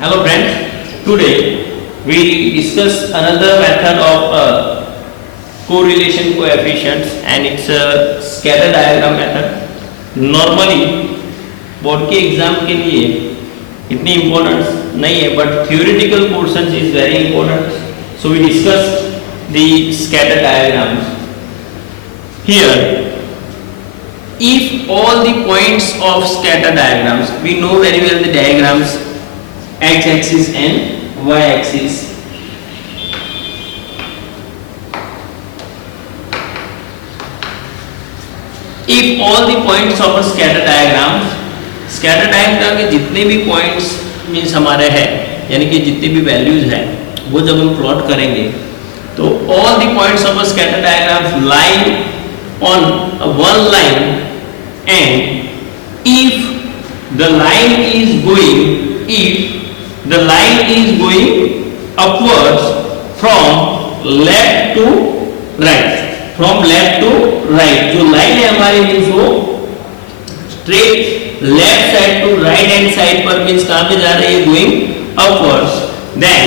Hello friends, today we discuss another method of correlation coefficients and it's a scatter diagram method. Normally board के एग्जाम के लिए इतनी इम्पोर्टेंस नहीं है but theoretical portions is very important. So we discuss the scatter diagrams. Here if all the points of scatter diagrams, we know very well the diagrams x-axis and y-axis. If all the points of a scatter diagram के जितने भी points means हमारे हैं, यानी कि जितने भी values हैं, वो जब हम plot करेंगे, तो all the points of a scatter diagram lie on one line, and if the line is going upwards from left to right, जो लाइन है हमारी मीन्स वो straight left side to right hand side पर means कहां पे जा रही है, going upwards, then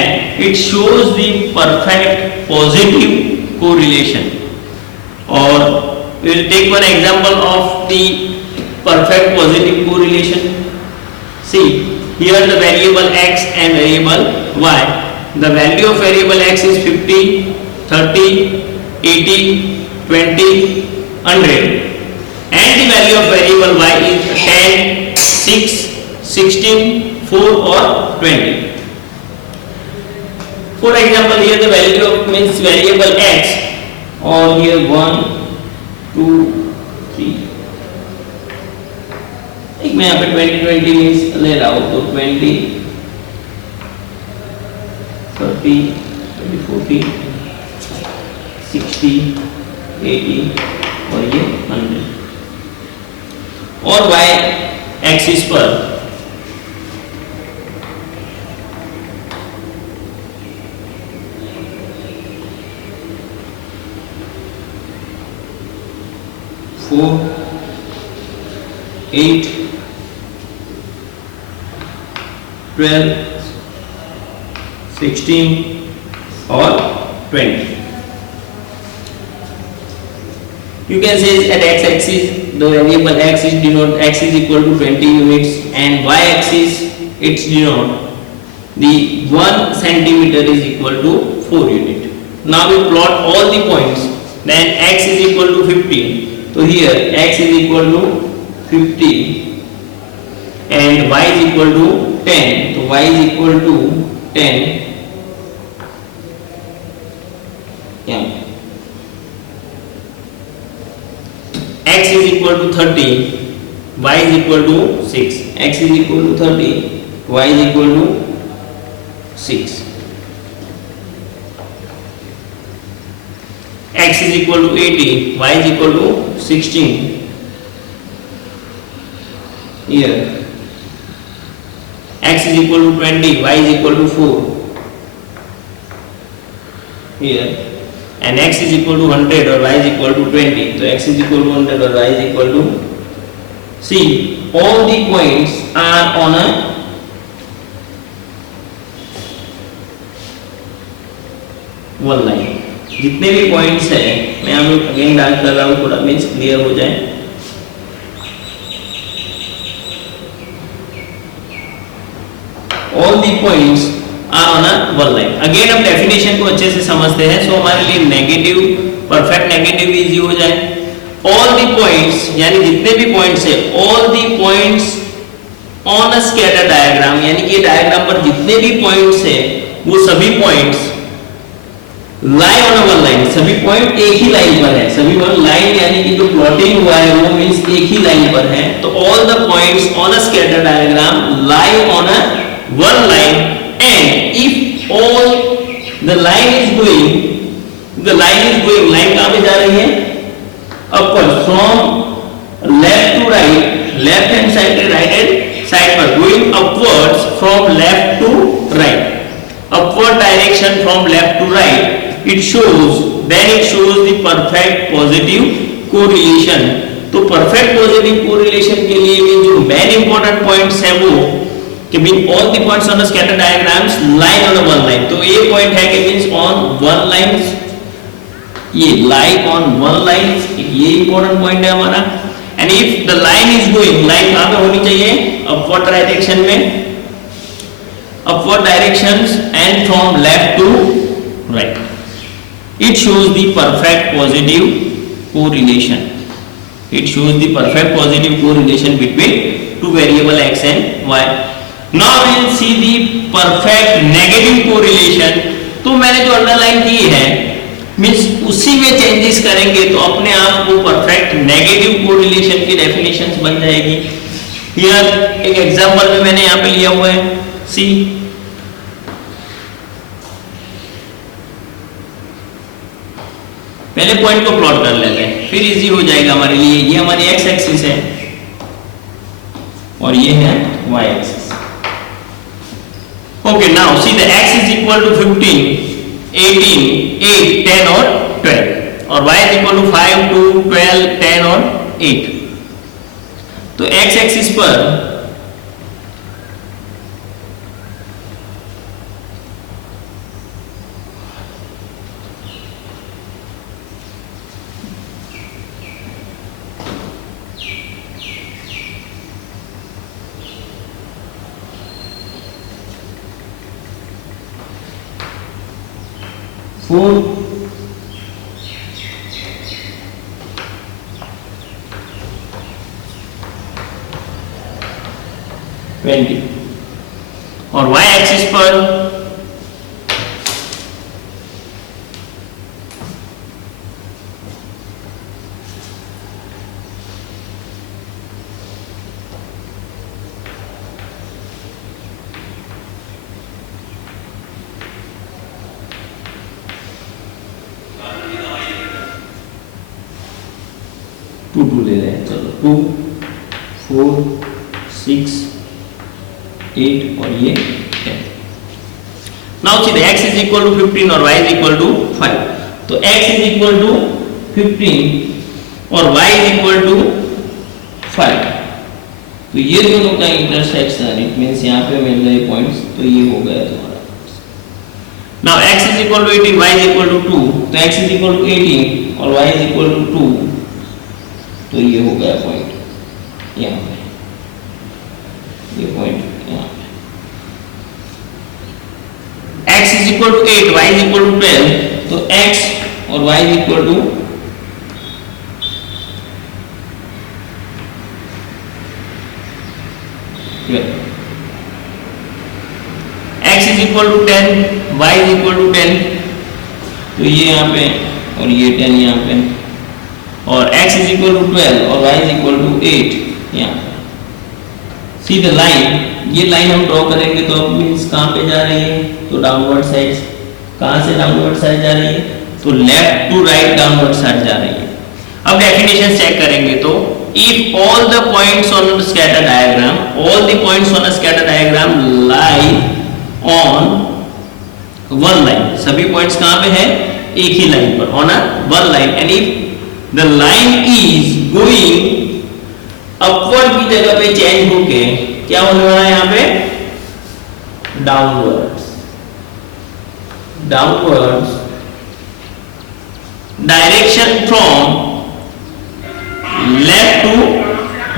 it shows the perfect positive correlation. और we will take one example of the perfect positive correlation. See, here the variable x and variable y. The value of variable x is 50, 30, 80, 20, 100. And the value of variable y is 10, 6, 16, 4 or 20. For example, here the value of means variable x, or here 1, 2, 3. एक मैं यहाँ पे 20 मीन्स ले रहा हूँ, तो 20, 30, 40, 60, 80 और ये 100. और y एक्सिस पर फोर, 8, 12, 16 और 20. You can say at x-axis the variable x is denote x is equal to 20 units, and y-axis it's denote the 1 centimeter is equal to 4 unit. Now we plot all the points. Then x is equal to 50. So here x is equal to 50 and y is equal to 10. So y is equal to 10. Yeah. X is equal to 30. Y is equal to 6. X is equal to 30. Y is equal to 6. X is equal to 80, y is equal to 16. Here x is equal to 20, y is equal to 4. Here, and x is equal to 100 or y is equal to 20. So x is equal to 100 or y is equal to. See, all the points are on a one line. जितने भी पॉइंट्स हैं, मैं यहाँ पे again dark कर रहा हूँ थोड़ा मीन्स क्लियर हो जाए. All the points are on a one line. Again हम डेफिनेशन को अच्छे से समझते हैं, सो हमारे लिए नेगेटिव परफेक्ट नेगेटिव इजी हो जाए. All the points यानी जितने भी पॉइंट्स हैं, all the points on a scatter diagram, यानी कि डायग्राम पर जितने भी पॉइंट्स हैं, वो सभी पॉइंट्स लाई ऑन वन लाइन, सभी पॉइंट एक ही लाइन पर है. सभी वन लाइन यानी कि जो प्लॉटिंग हुआ है वो मींस एक ही लाइन पर है. तो all the points on a scatter diagram lie on a one line, and if all the line is going line कहां पे जा रही है, upward from left to right, left hand side से राइट हैंड साइड पर, going upwards from left to right, upward direction from left to right, it shows the perfect positive correlation. तो perfect positive correlation के लिए भी जो main important points हैं वो कि mean all the points on the scatter diagrams lie on one line. तो ये पॉइंट है कि मींस ऑन वन लाइन, ये लाई ऑन वन लाइन, ये इंपॉर्टेंट पॉइंट है हमारा। And if the line is going, line कहां पे होनी चाहिए? अपवर्ड डायरेक्शन में, upward directions and from left to right. It shows the perfect positive correlation, it shows the perfect positive correlation between two variable x and y. Now we will see the perfect negative correlation. तो मैंने जो अंडरलाइन की है मींस उसी में चेंजेस करेंगे तो अपने आप वो परफेक्ट नेगेटिव कोरिलेशन की डेफिनेशंस बन जाएगी। हियर एक एग्जांपल भी मैंने यहाँ पे लिया हुआ है, सी पहले पॉइंट को प्लॉट कर लेते हैं, फिर इजी हो जाएगा हमारे लिए। ये हमारी एक्स एक्सिस है और ये है Y axis. Okay, now see the X is equal to 15, 18, 8, 10 और 12 और y इज इक्वल टू 5, 2, 12, 10 और 8। तो एक्स एक्सिस पर फोर 20 और y एक्सिस पर टू ले रहे हैं। चलो 2, 4, 6, 8 और ये 10। Now see the x is equal to 15 और y इज इक्वल टू 5। तो x इज इक्वल टू 15 और y इज इक्वल टू 5। तो ये दोनों का इंटरसेक्शन, इट मींस यहाँ पे मिल गए पॉइंट्स, तो ये हो गया तुम्हारा। Now x is equal to 18, y is equal to 2। तो x इज इक्वल टू 18 और y इज इक्वल टू 2। तो ये हो गया पॉइंट यहाँ पे, ये पॉइंट यहाँ पे। x is equal to 8, y is equal to 12। तो x और y is equal to 12। x is equal to 10, y is equal to 10। तो ये यहाँ पे और ये 10 यहाँ पे, और x इज इक्वल टू 12 और y इज इक्वल टू 8 यहाँ। सी द लाइन, ये लाइन हम ड्रॉ करेंगे तो अब मींस कहाँ पे जा रही है? तो डाउनवर्ड साइड। कहाँ से डाउनवर्ड साइड जा रही है? तो left to right downward side जा रही है। अब डेफिनेशन चेक करेंगे तो if all the points on the scatter diagram, all the points on a scatter diagram lie on one line, सभी पॉइंट्स कहाँ पे है? एक ही लाइन पर, on a one line, and if the line is going upward की जगह पे चेंज होके क्या होने वाला है यहाँ पे? Downwards, downwards direction from left to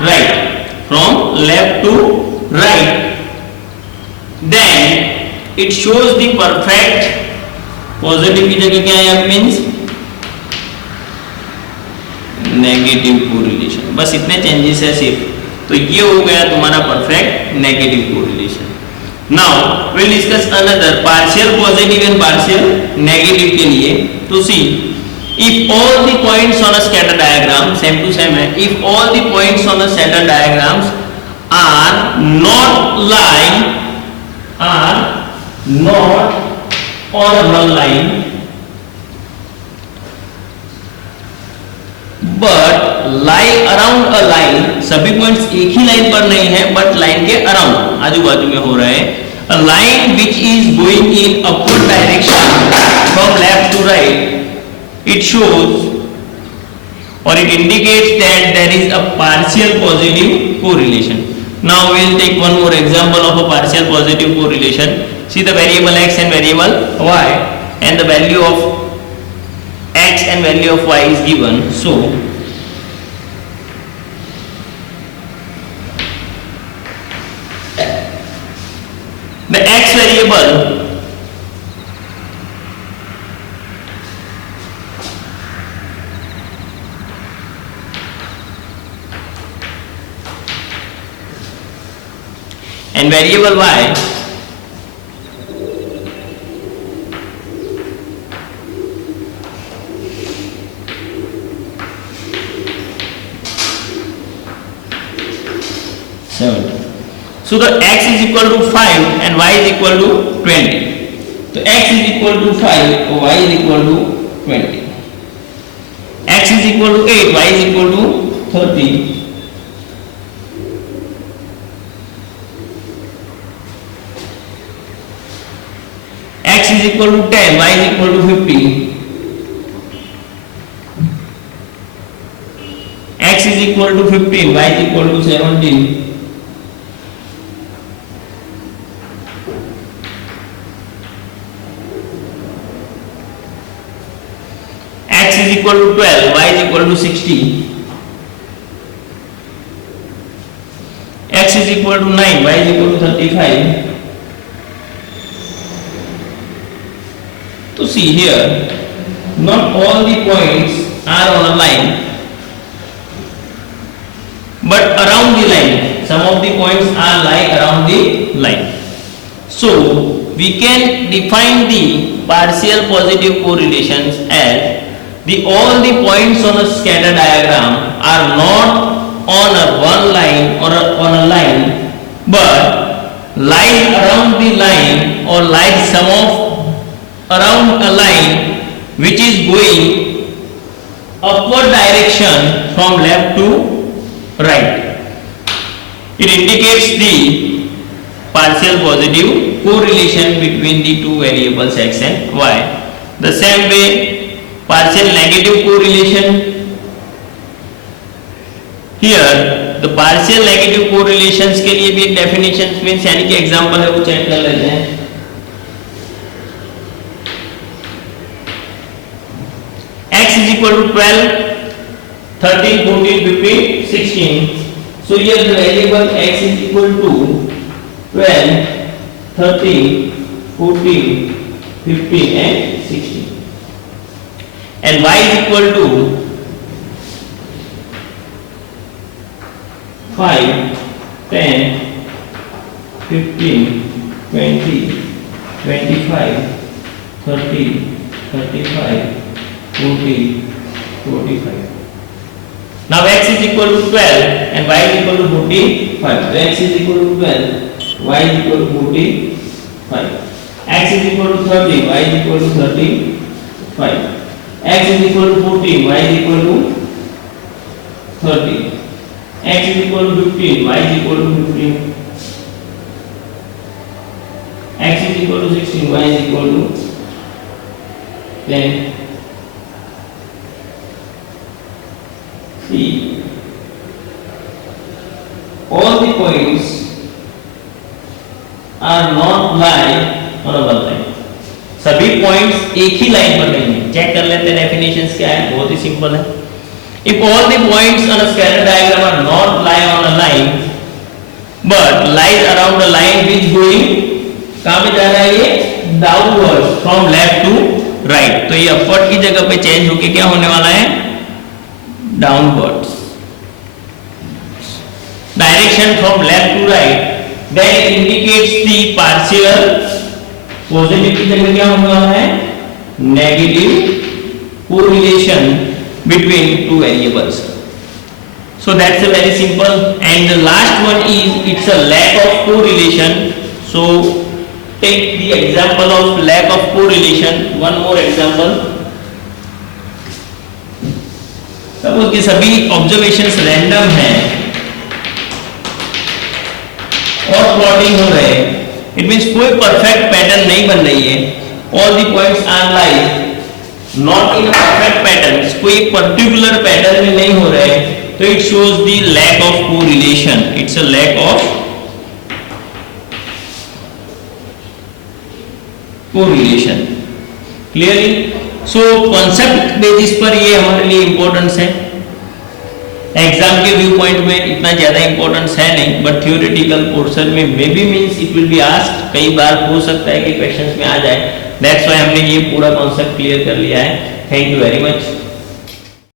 right, from left to right, then it shows the perfect positive की जगह क्या है? Means negative correlation. बस इतने चेंजेस है सिर्फ, तो ये हो गया तुम्हारा perfect negative correlation. Now will discuss another partial positive and partial negative के लिए। तो सी, if all the points on a scatter diagram, same to same है, if all the points on a scatter diagrams are not lying, are not on one line, but lie around a line, सभी points एक ही लाइन पर नहीं है but line के अराउंड, आजू बाजू में हो रहे हैं। A line which is going in upward direction from left to right, it shows or it indicates that there is a partial positive correlation। Now we will take one more example of a partial positive correlation. See the variable x and variable y, and the value of x and value of y is given. So the x variable and variable y so the x is equal to 5 and y is equal to 20. So x is equal to 5 or y is equal to 20. X is equal to 8, y is equal to 30. X is equal to 10, y is equal to 50. X is equal to 15, y is equal to 17. X is equal to 12, y is equal to 60. X is equal to 9, y is equal to 35. To see here, not all the points are on a line, but around the line. Some of the points are lying around the line. So we can define the partial positive correlations as all the points on a scatter diagram are not on a one line or on a line, but lies around the line or lies some of around a line which is going upward direction from left to right. It indicates the partial positive correlation between the two variables x and y. The same way partial negative correlation, here the partial negative correlations के लिए भी एक definition means यानी कि example है वो चेक कर लेते हैं. X is equal to 12, 13, 14, 15, 16. So here the variable x is equal to 12, 13, 14, 15 and 16. And y is equal to 5, 10, 15, 20, 25, 30, 35, 40, 45. Now x is equal to 12 and y is equal to 45. So x is equal to 12, y is equal to 45. X is equal to 30, y is equal to 35. X is equal to 14, y is equal to 30. X is equal to 15, y is equal to 15. X is equal to 16, y is equal to 10. See, all the points are not lie on a one line. सभी पॉइंट्स एक ही लाइन पर नहीं है. चेक कर लेते हैं डेफिनेशंस क्या है, बहुत ही सिंपल है. If all the points on a scatter diagram are not lie on a line, but lies around a line which going कहाँ पे जा रहा है ये? Downwards from left to right. तो ये upward की जगह पे चेंज होके क्या होने वाला है? Downwards. Direction from left to right. Then it indicates the partial positive की जगह क्या होने वाला है? Negative correlation between two variables. So that's a very simple. And the last one is it's a lack of correlation. So take the example of lack of correlation. One more example. Suppose कि सभी observations random हैं और प्लॉटिंग हो रहे हैं. It means कोई perfect pattern नहीं बन रही है. All the points are lies not in a perfect pattern. कोई पर्टिकुलर पैटर्न में नहीं हो रहे हैं. तो it shows the lack of correlation, it's a lack of correlation. Clearly? So concept basis पर ये हमारे लिए इंपॉर्टेंस है, एग्जाम के व्यू पॉइंट में इतना ज्यादा इंपॉर्टेंस है नहीं, बट थ्योरेटिकल पोर्शन में may be means it will be asked, कई बार हो सकता है कि क्वेश्चंस में आ जाए। दैट्स व्हाई हमने ये पूरा कॉन्सेप्ट क्लियर कर लिया है। Thank you very much.